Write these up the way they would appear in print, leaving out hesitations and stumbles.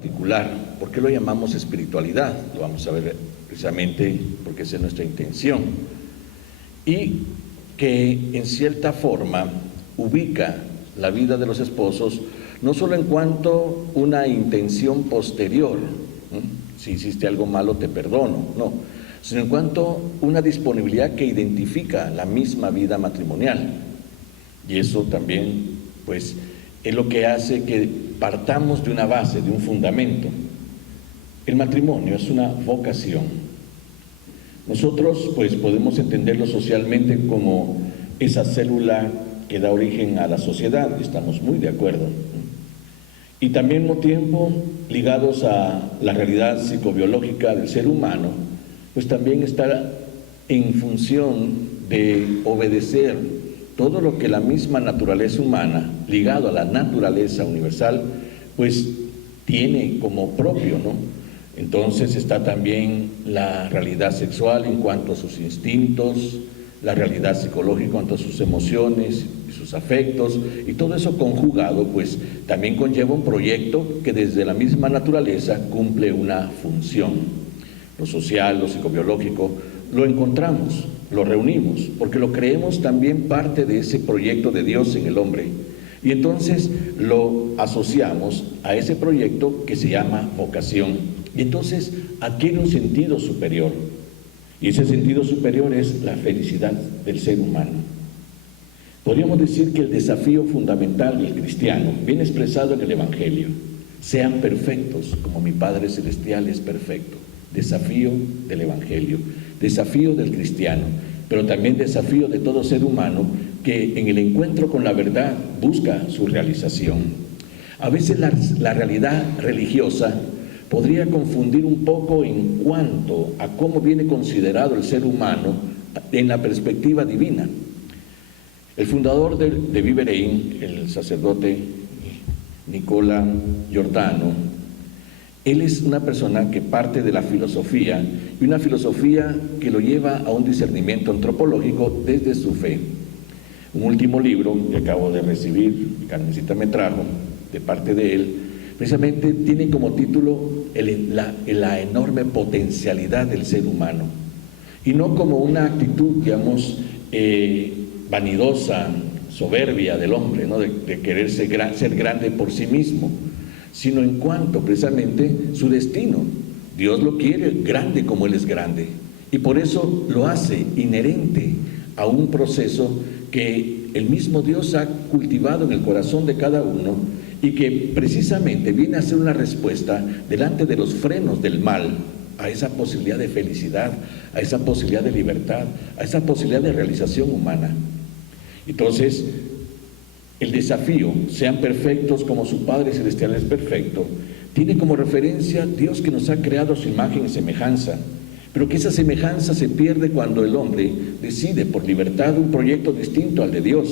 particular. ¿Por qué lo llamamos espiritualidad? Lo vamos a ver precisamente porque esa es nuestra intención. Y que en cierta forma ubica la vida de los esposos no solo en cuanto una intención posterior, si hiciste algo malo te perdono, no, sino en cuanto una disponibilidad que identifica la misma vida matrimonial. Y eso también, pues, es lo que hace que partamos de una base, de un fundamento. El matrimonio es una vocación. Nosotros, pues, podemos entenderlo socialmente como esa célula que da origen a la sociedad, estamos muy de acuerdo. Y también al mismo tiempo, ligados a la realidad psicobiológica del ser humano, pues también está en función de obedecer todo lo que la misma naturaleza humana, ligado a la naturaleza universal, pues tiene como propio, ¿no? Entonces está también la realidad sexual en cuanto a sus instintos, la realidad psicológica en cuanto a sus emociones y sus afectos, y todo eso conjugado, pues también conlleva un proyecto que desde la misma naturaleza cumple una función. Lo social, lo psicobiológico, lo encontramos, lo reunimos, porque lo creemos también parte de ese proyecto de Dios en el hombre. Y entonces lo asociamos a ese proyecto que se llama vocación. Y entonces adquiere un sentido superior. Y ese sentido superior es la felicidad del ser humano. Podríamos decir que el desafío fundamental del cristiano viene expresado en el Evangelio. Sean perfectos como mi Padre Celestial es perfecto. Desafío del Evangelio, desafío del cristiano, pero también desafío de todo ser humano que en el encuentro con la verdad busca su realización. A veces la realidad religiosa podría confundir un poco en cuanto a cómo viene considerado el ser humano en la perspectiva divina. El fundador de Viverein, el sacerdote Nicola Giordano, él es una persona que parte de la filosofía, y una filosofía que lo lleva a un discernimiento antropológico desde su fe. Un último libro que acabo de recibir, Carmencita me trajo, de parte de él, precisamente tiene como título la enorme potencialidad del ser humano, y no como una actitud, digamos, vanidosa, soberbia del hombre, ¿no? de querer ser grande por sí mismo, sino en cuanto precisamente su destino. Dios lo quiere grande como Él es grande, y por eso lo hace inherente a un proceso que el mismo Dios ha cultivado en el corazón de cada uno, y que precisamente viene a ser una respuesta delante de los frenos del mal, a esa posibilidad de felicidad, a esa posibilidad de libertad, a esa posibilidad de realización humana. Entonces, el desafío, sean perfectos como su Padre Celestial es perfecto, tiene como referencia Dios que nos ha creado a su imagen y semejanza, pero que esa semejanza se pierde cuando el hombre decide por libertad un proyecto distinto al de Dios,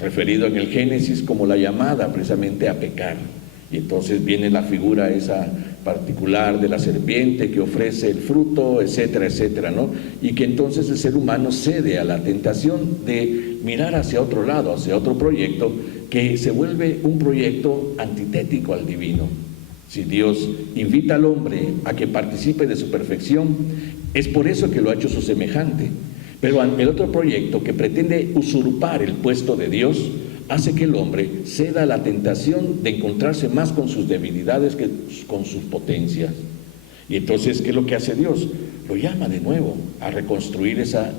referido en el Génesis como la llamada precisamente a pecar. Y entonces viene la figura esa particular de la serpiente que ofrece el fruto, etcétera, etcétera, ¿no? Y que entonces el ser humano cede a la tentación de mirar hacia otro lado, hacia otro proyecto, que se vuelve un proyecto antitético al divino. Si Dios invita al hombre a que participe de su perfección, es por eso que lo ha hecho su semejante. Pero el otro proyecto, que pretende usurpar el puesto de Dios, hace que el hombre ceda a la tentación de encontrarse más con sus debilidades que con sus potencias. Y entonces, ¿qué es lo que hace Dios? Lo llama de nuevo a reconstruir esa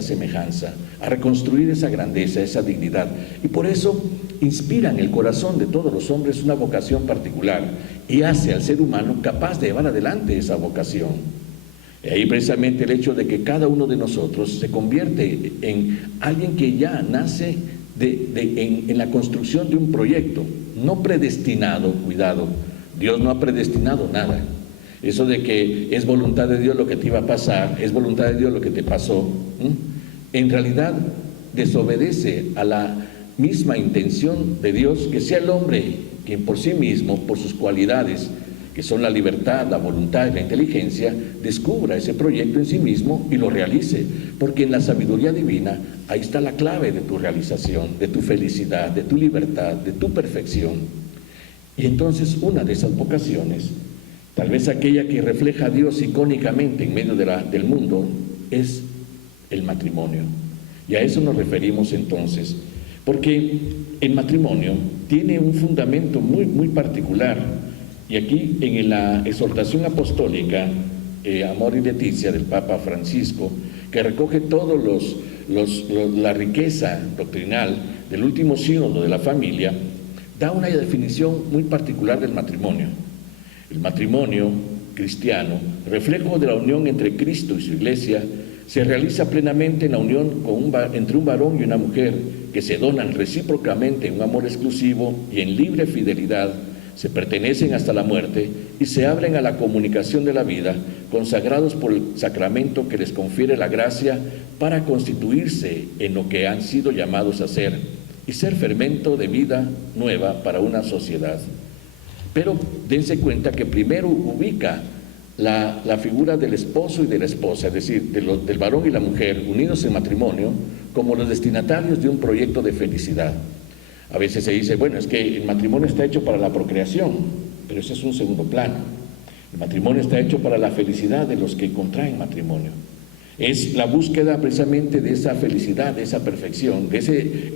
semejanza, a reconstruir esa grandeza, esa dignidad. Y por eso inspira en el corazón de todos los hombres una vocación particular, y hace al ser humano capaz de llevar adelante esa vocación. Y ahí precisamente el hecho de que cada uno de nosotros se convierte en alguien que ya nace en la construcción de un proyecto, no predestinado. Cuidado, Dios no ha predestinado nada. Eso de que es voluntad de Dios lo que te iba a pasar, es voluntad de Dios lo que te pasó, en realidad desobedece a la misma intención de Dios, que sea el hombre quien por sí mismo, por sus cualidades, que son la libertad, la voluntad y la inteligencia, descubra ese proyecto en sí mismo y lo realice, porque en la sabiduría divina ahí está la clave de tu realización, de tu felicidad, de tu libertad, de tu perfección. Y entonces una de esas vocaciones, tal vez aquella que refleja a Dios icónicamente en medio del mundo, es el matrimonio. Y a eso nos referimos entonces, porque el matrimonio tiene un fundamento muy, muy particular. Y aquí en la exhortación apostólica Amor y Leticia del Papa Francisco, que recoge todos la riqueza doctrinal del último sínodo de la familia, da una definición muy particular del matrimonio. El matrimonio cristiano, reflejo de la unión entre Cristo y su Iglesia, se realiza plenamente en la unión entre un varón y una mujer que se donan recíprocamente en un amor exclusivo y en libre fidelidad, se pertenecen hasta la muerte y se abren a la comunicación de la vida, consagrados por el sacramento que les confiere la gracia para constituirse en lo que han sido llamados a ser y ser fermento de vida nueva para una sociedad. Pero dense cuenta que primero ubica la figura del esposo y de la esposa, es decir, del varón y la mujer unidos en matrimonio, como los destinatarios de un proyecto de felicidad. A veces se dice, bueno, es que el matrimonio está hecho para la procreación, pero ese es un segundo plano. El matrimonio está hecho para la felicidad de los que contraen matrimonio. Es la búsqueda precisamente de esa felicidad, de esa perfección,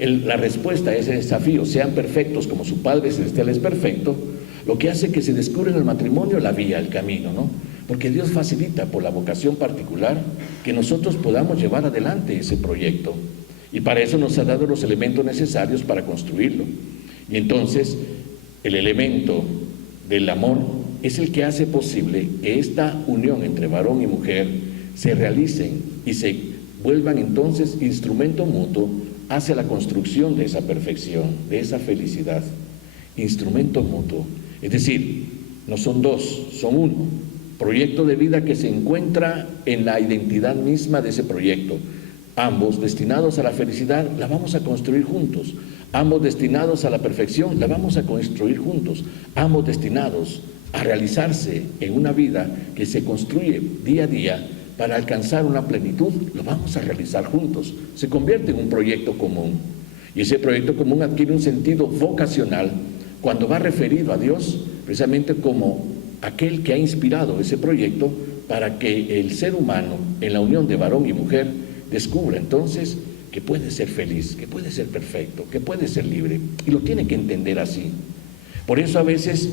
la respuesta a ese desafío, sean perfectos como su Padre Celestial es perfecto, lo que hace que se descubra en el matrimonio la vía, el camino, ¿no? Porque Dios facilita por la vocación particular que nosotros podamos llevar adelante ese proyecto. Y para eso nos ha dado los elementos necesarios para construirlo. Y entonces, el elemento del amor es el que hace posible que esta unión entre varón y mujer se realicen y se vuelvan entonces instrumento mutuo hacia la construcción de esa perfección, de esa felicidad. Instrumento mutuo. Es decir, no son dos, son uno. Proyecto de vida que se encuentra en la identidad misma de ese proyecto. Ambos destinados a la felicidad, la vamos a construir juntos. Ambos destinados a la perfección, la vamos a construir juntos. Ambos destinados a realizarse en una vida que se construye día a día para alcanzar una plenitud, lo vamos a realizar juntos. Se convierte en un proyecto común. Y ese proyecto común adquiere un sentido vocacional cuando va referido a Dios precisamente como aquel que ha inspirado ese proyecto para que el ser humano, en la unión de varón y mujer, descubra entonces que puede ser feliz, que puede ser perfecto, que puede ser libre, y lo tiene que entender así. Por eso a veces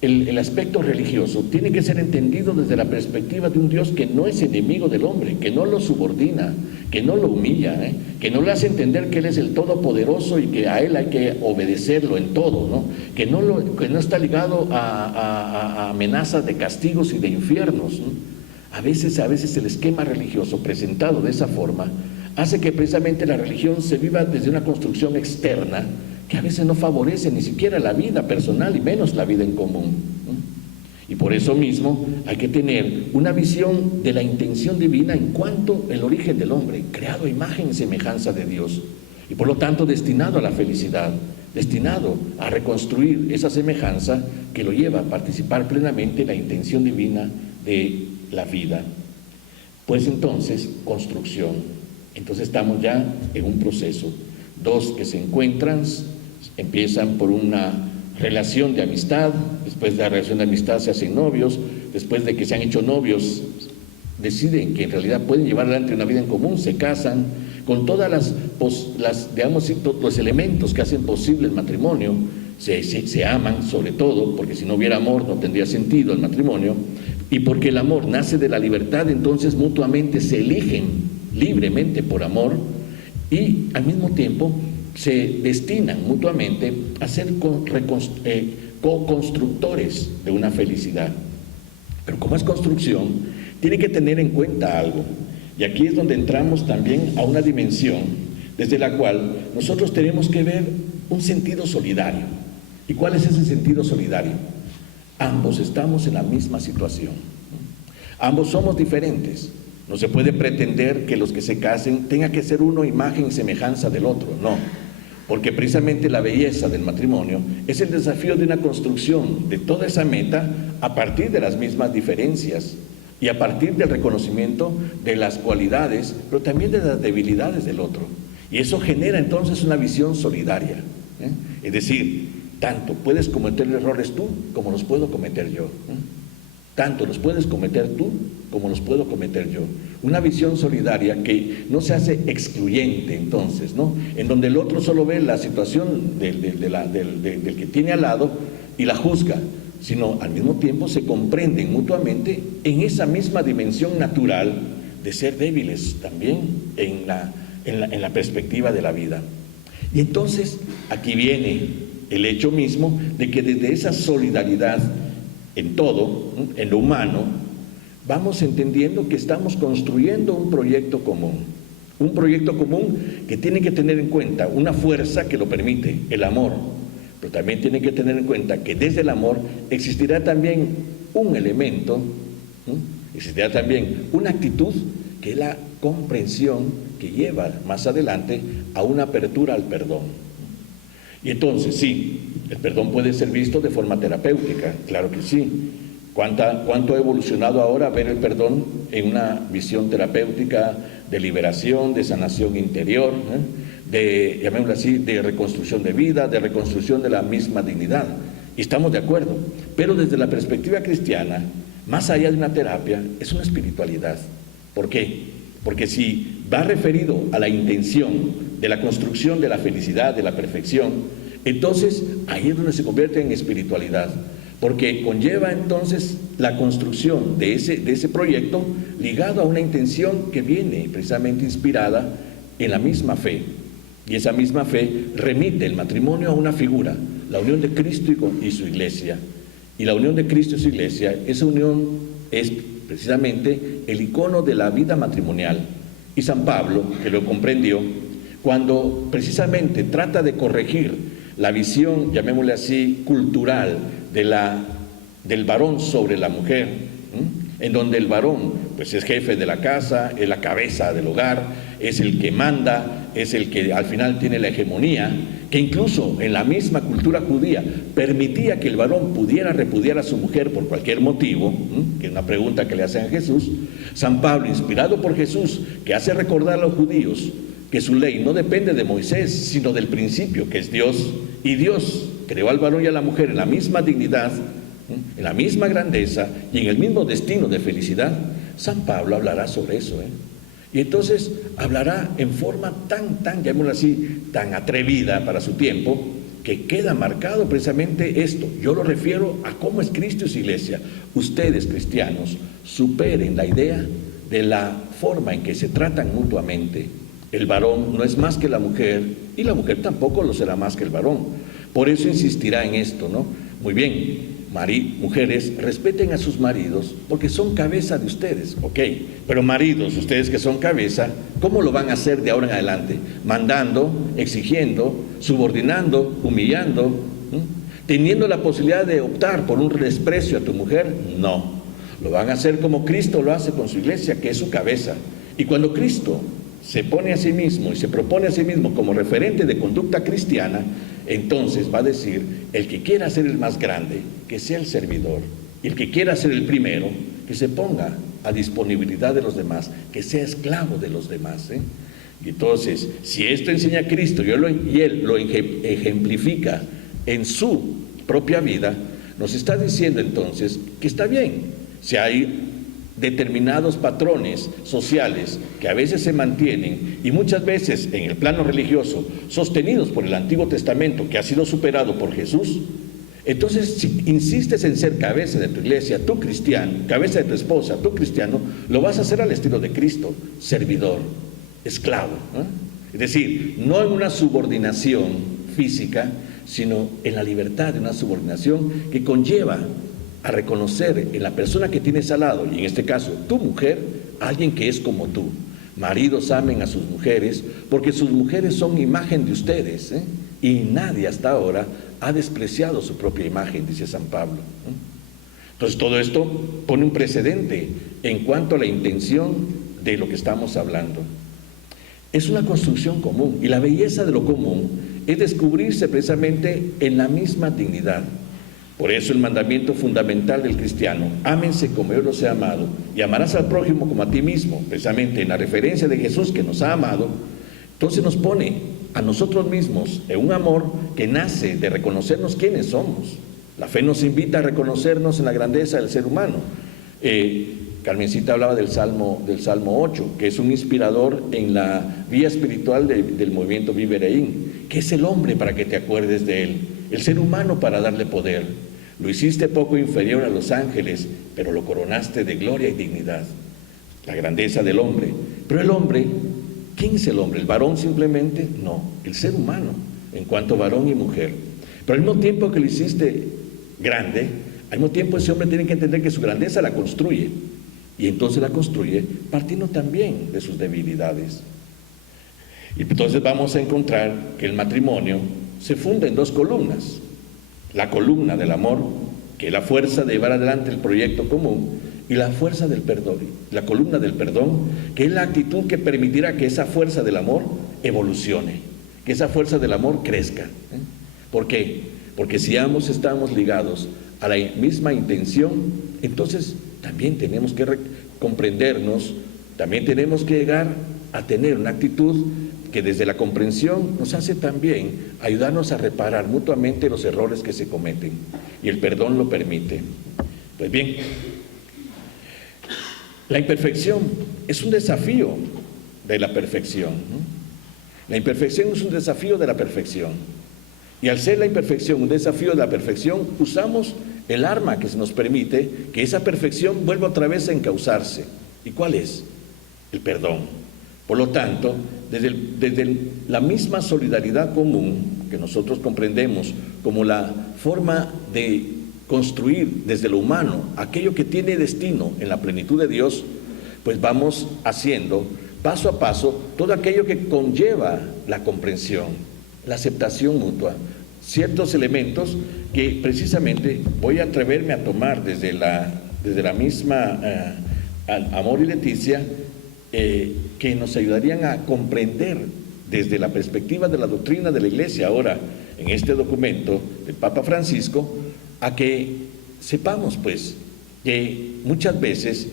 el aspecto religioso tiene que ser entendido desde la perspectiva de un Dios que no es enemigo del hombre, que no lo subordina, que no lo humilla, que no le hace entender que Él es el Todopoderoso y que a Él hay que obedecerlo en todo, ¿no? Que no está ligado a amenazas de castigos y de infiernos, ¿no? A veces el esquema religioso presentado de esa forma hace que precisamente la religión se viva desde una construcción externa que a veces no favorece ni siquiera la vida personal y menos la vida en común, ¿no? Y por eso mismo hay que tener una visión de la intención divina en cuanto al origen del hombre, creado a imagen y semejanza de Dios, y por lo tanto destinado a la felicidad, destinado a reconstruir esa semejanza que lo lleva a participar plenamente en la intención divina de la vida. Pues entonces, construcción. Entonces estamos ya en un proceso. Dos que se encuentran, empiezan por una relación de amistad, después de la relación de amistad se hacen novios, después de que se han hecho novios, deciden que en realidad pueden llevar adelante una vida en común, se casan, con todas los elementos que hacen posible el matrimonio, se aman sobre todo, porque si no hubiera amor no tendría sentido el matrimonio, y porque el amor nace de la libertad, entonces mutuamente se eligen libremente por amor y al mismo tiempo se destinan mutuamente a ser co-constructores de una felicidad. Pero como es construcción, tiene que tener en cuenta algo, y aquí es donde entramos también a una dimensión desde la cual nosotros tenemos que ver un sentido solidario. ¿Y cuál es ese sentido solidario? Ambos estamos en la misma situación. Ambos somos diferentes. No se puede pretender que los que se casen tenga que ser uno imagen y semejanza del otro, no. Porque precisamente la belleza del matrimonio es el desafío de una construcción de toda esa meta a partir de las mismas diferencias y a partir del reconocimiento de las cualidades, pero también de las debilidades del otro. Y eso genera entonces una visión solidaria, Es decir, tanto puedes cometer errores tú como los puedo cometer yo. Tanto los puedes cometer tú como los puedo cometer yo. Una visión solidaria que no se hace excluyente, entonces, ¿no? En donde el otro solo ve la situación del que tiene al lado y la juzga, sino al mismo tiempo se comprenden mutuamente en esa misma dimensión natural de ser débiles también en la perspectiva de la vida. Y entonces aquí viene el hecho mismo de que desde esa solidaridad en todo, en lo humano, vamos entendiendo que estamos construyendo un proyecto común que tiene que tener en cuenta una fuerza que lo permite, el amor, pero también tiene que tener en cuenta que desde el amor existirá también un elemento, existirá también una actitud que es la comprensión que lleva más adelante a una apertura al perdón. Y entonces, sí, el perdón puede ser visto de forma terapéutica, claro que sí. ¿Cuánto ha evolucionado ahora ver el perdón en una visión terapéutica de liberación, de sanación interior, de, llamémoslo así, de reconstrucción de vida, de reconstrucción de la misma dignidad? Y estamos de acuerdo, pero desde la perspectiva cristiana, más allá de una terapia, es una espiritualidad. ¿Por qué? Porque si va referido a la intención de la construcción de la felicidad, de la perfección, entonces ahí es donde se convierte en espiritualidad, porque conlleva entonces la construcción de ese proyecto ligado a una intención que viene precisamente inspirada en la misma fe, y esa misma fe remite el matrimonio a una figura, la unión de Cristo y su iglesia, y la unión de Cristo y su iglesia, esa unión es precisamente el icono de la vida matrimonial. Y San Pablo, que lo comprendió, cuando precisamente trata de corregir la visión, llamémosle así, cultural del varón sobre la mujer, en donde el varón pues es jefe de la casa, es la cabeza del hogar, es el que manda, es el que al final tiene la hegemonía, que incluso en la misma cultura judía permitía que el varón pudiera repudiar a su mujer por cualquier motivo, que es una pregunta que le hacen a Jesús. San Pablo, inspirado por Jesús, que hace recordar a los judíos que su ley no depende de Moisés, sino del principio, que es Dios, y Dios creó al varón y a la mujer en la misma dignidad, en la misma grandeza y en el mismo destino de felicidad. San Pablo hablará sobre eso, y entonces hablará en forma tan, llamémoslo así, tan atrevida para su tiempo, que queda marcado precisamente esto. Yo lo refiero a cómo es Cristo y su iglesia. Ustedes, cristianos, superen la idea de la forma en que se tratan mutuamente. El varón no es más que la mujer, y la mujer tampoco lo será más que el varón. Por eso insistirá en esto, ¿no? Muy bien, mujeres, respeten a sus maridos, porque son cabeza de ustedes, ok. Pero maridos, ustedes que son cabeza, ¿cómo lo van a hacer de ahora en adelante? Mandando, exigiendo, subordinando, humillando, teniendo la posibilidad de optar por un desprecio a tu mujer. No, lo van a hacer como Cristo lo hace con su iglesia, que es su cabeza. Y cuando Cristo se pone a sí mismo y se propone a sí mismo como referente de conducta cristiana, entonces va a decir: el que quiera ser el más grande, que sea el servidor, y el que quiera ser el primero, que se ponga a disponibilidad de los demás, que sea esclavo de los demás, Y entonces, si esto enseña Cristo y Él lo ejemplifica en su propia vida, nos está diciendo entonces que está bien. Si hay determinados patrones sociales que a veces se mantienen y muchas veces en el plano religioso sostenidos por el Antiguo Testamento, que ha sido superado por Jesús, entonces si insistes en ser cabeza de tu iglesia, tú cristiano, cabeza de tu esposa, tú cristiano, lo vas a hacer al estilo de Cristo, servidor, esclavo, Es decir, no en una subordinación física, sino en la libertad de una subordinación que conlleva a reconocer en la persona que tienes al lado, y en este caso tu mujer, alguien que es como tú. Maridos, amen a sus mujeres, porque sus mujeres son imagen de ustedes, y nadie hasta ahora ha despreciado su propia imagen, dice San Pablo. Entonces todo esto pone un precedente en cuanto a la intención de lo que estamos hablando. Es una construcción común, y la belleza de lo común es descubrirse precisamente en la misma dignidad. Por eso el mandamiento fundamental del cristiano: ámense como yo los he amado, y amarás al prójimo como a ti mismo, precisamente en la referencia de Jesús que nos ha amado. Entonces nos pone a nosotros mismos en un amor que nace de reconocernos quiénes somos. La fe nos invita a reconocernos en la grandeza del ser humano. Carmencita hablaba del Salmo 8, que es un inspirador en la vía espiritual del movimiento Vivereín. ¿Qué es el hombre para que te acuerdes de él? El ser humano para darle poder. Lo hiciste poco inferior a los ángeles, pero lo coronaste de gloria y dignidad. La grandeza del hombre. Pero el hombre, ¿quién es el hombre? ¿El varón simplemente? No, el ser humano, en cuanto varón y mujer. Pero al mismo tiempo que lo hiciste grande, al mismo tiempo ese hombre tiene que entender que su grandeza la construye. Y entonces la construye partiendo también de sus debilidades. Y entonces vamos a encontrar que el matrimonio se funda en dos columnas. La columna del amor, que es la fuerza de llevar adelante el proyecto común, y la fuerza del perdón, la columna del perdón, que es la actitud que permitirá que esa fuerza del amor evolucione, que esa fuerza del amor crezca. ¿Por qué? Porque si ambos estamos ligados a la misma intención, entonces también tenemos que comprendernos, también tenemos que llegar a tener una actitud que desde la comprensión nos hace también ayudarnos a reparar mutuamente los errores que se cometen, y el perdón lo permite. Pues bien, la imperfección es un desafío de la perfección, ¿no? La imperfección es un desafío de la perfección, y al ser la imperfección un desafío de la perfección, usamos el arma que se nos permite que esa perfección vuelva otra vez a encauzarse. ¿Y cuál es? El perdón. Por lo tanto, desde la misma solidaridad común que nosotros comprendemos como la forma de construir desde lo humano aquello que tiene destino en la plenitud de Dios, pues vamos haciendo paso a paso todo aquello que conlleva la comprensión, la aceptación mutua, ciertos elementos que precisamente voy a atreverme a tomar desde la misma Amor y Leticia, que nos ayudarían a comprender desde la perspectiva de la doctrina de la Iglesia ahora en este documento del Papa Francisco, a que sepamos pues que muchas veces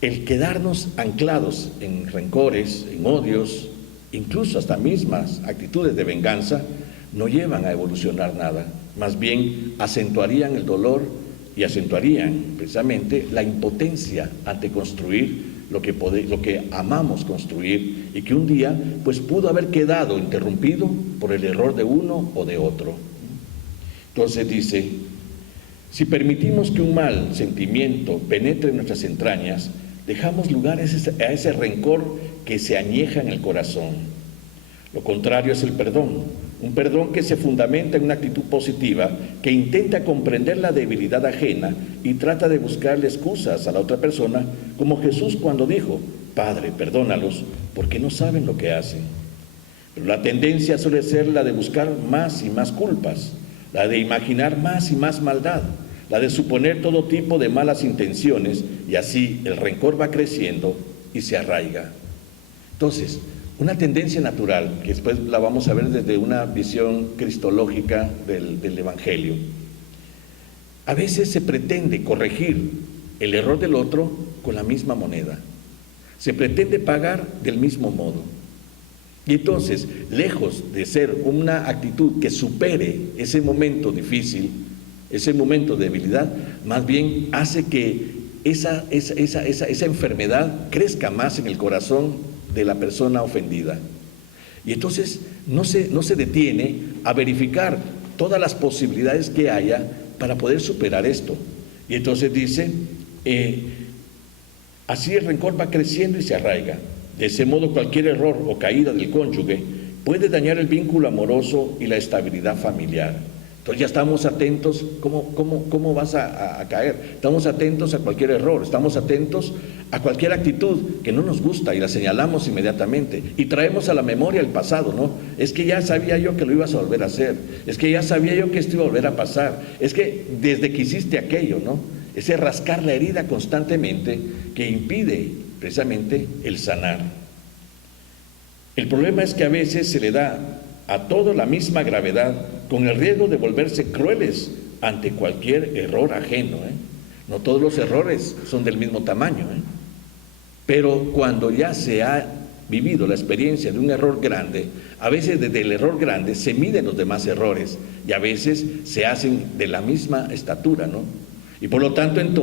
el quedarnos anclados en rencores, en odios, incluso hasta mismas actitudes de venganza, no llevan a evolucionar nada, más bien acentuarían el dolor y acentuarían precisamente la impotencia ante construir lo que amamos construir, y que un día pues pudo haber quedado interrumpido por el error de uno o de otro. Entonces dice, si permitimos que un mal sentimiento penetre en nuestras entrañas, dejamos lugar a ese rencor que se añeja en el corazón. Lo contrario es el perdón, un perdón que se fundamenta en una actitud positiva, que intenta comprender la debilidad ajena y trata de buscarle excusas a la otra persona, como Jesús cuando dijo, Padre, perdónalos, porque no saben lo que hacen. Pero la tendencia suele ser la de buscar más y más culpas, la de imaginar más y más maldad, la de suponer todo tipo de malas intenciones, y así el rencor va creciendo y se arraiga. Entonces, una tendencia natural, que después la vamos a ver desde una visión cristológica del Evangelio. A veces se pretende corregir el error del otro con la misma moneda. Se pretende pagar del mismo modo. Y entonces, lejos de ser una actitud que supere ese momento difícil, ese momento de debilidad, más bien hace que esa enfermedad crezca más en el corazón de la persona ofendida. Y entonces no se detiene a verificar todas las posibilidades que haya para poder superar esto. Y entonces dice, así el rencor va creciendo y se arraiga. De ese modo, cualquier error o caída del cónyuge puede dañar el vínculo amoroso y la estabilidad familiar. Entonces ya estamos atentos, ¿cómo vas a caer? Estamos atentos a cualquier error, estamos atentos a cualquier actitud que no nos gusta y la señalamos inmediatamente y traemos a la memoria el pasado, ¿no? Es que ya sabía yo que lo ibas a volver a hacer, es que ya sabía yo que esto iba a volver a pasar, es que desde que hiciste aquello, ¿no? Ese rascar la herida constantemente que impide precisamente el sanar. El problema es que a veces se le da a todo la misma gravedad, con el riesgo de volverse crueles ante cualquier error ajeno, No todos los errores son del mismo tamaño, Pero cuando ya se ha vivido la experiencia de un error grande, a veces desde el error grande se miden los demás errores y a veces se hacen de la misma estatura, ¿no? Y por lo tanto, entonces,